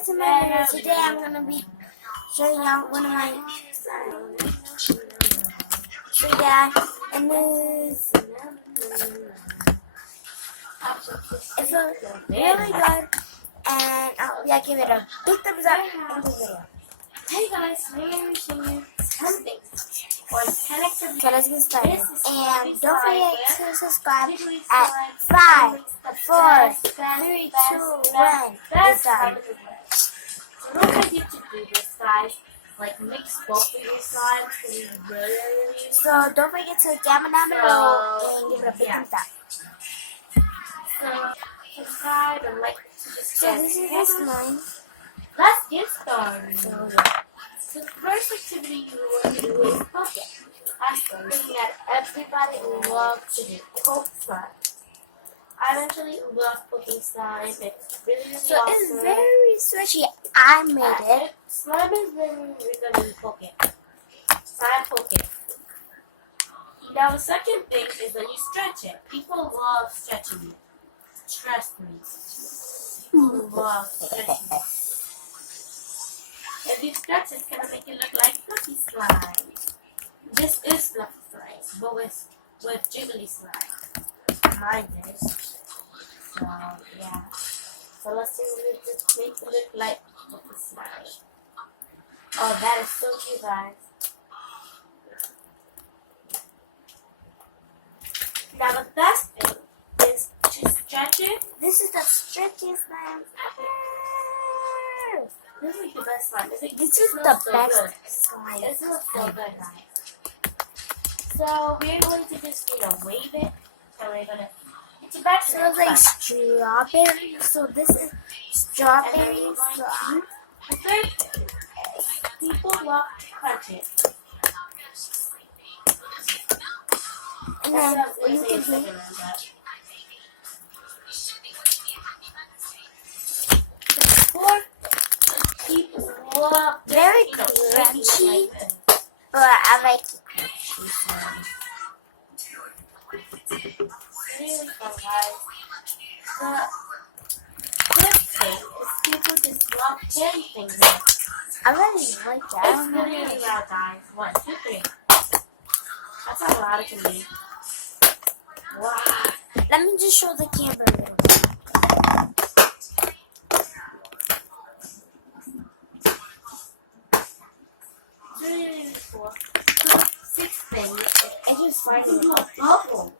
ASMR. Today I'm gonna be showing out one of my so yeah, and this it's really good, and yeah, give it a big thumbs up in the video. Hey guys, today I'm showing you 10 things or 10 activities. So let's get started. And don't forget to subscribe at at 5, 4, 3, 2, 1. It's done. So don't forget to do this, guys. Like mix both of your slides because it's really So don't forget to comment down below and give it a big thumbs up. So subscribe and like to this So channel. this is mine. Let's get started. So yeah. So the first activity you want to do is poke it. That's something that everybody loves to do. Poke slime. I actually love poking slime. It's really So awesome. it's very stretchy. I made it. Slime is really good to poke it. Slime poke it. Now the second thing is when you stretch it. People love stretching it. Trust me. People love stretching it. If you stretch it, it's gonna make you look like fluffy slime. This is fluffy slime, but with jiggly slime. Mine is. So yeah. So let's see if we just make it look like fluffy slime. Oh, that is so cute, guys. Now the best thing is to stretch it. This is the stretchiest slime ever. This is the best slime. This is the so best good. slime. It smells so good, guys. So we're going to just wave it. So we're gonna. It's about So it's like strawberry. So this is strawberry slime. The third thing is people love to crunch it. And That's then what I was you gonna can say do a second ago. The fourth thing, people love very crunchy. crunchy, but I like it crunchy. Really fun, guys. The fifth thing is people just love getting things in. I really like that. I It's don't know. really loud, guys. 1, 2, 3. That's how loud it can be. Wow. Let me just show the camera a little bit. It's really, really cool. So, sixth thing is just starting with a bubble.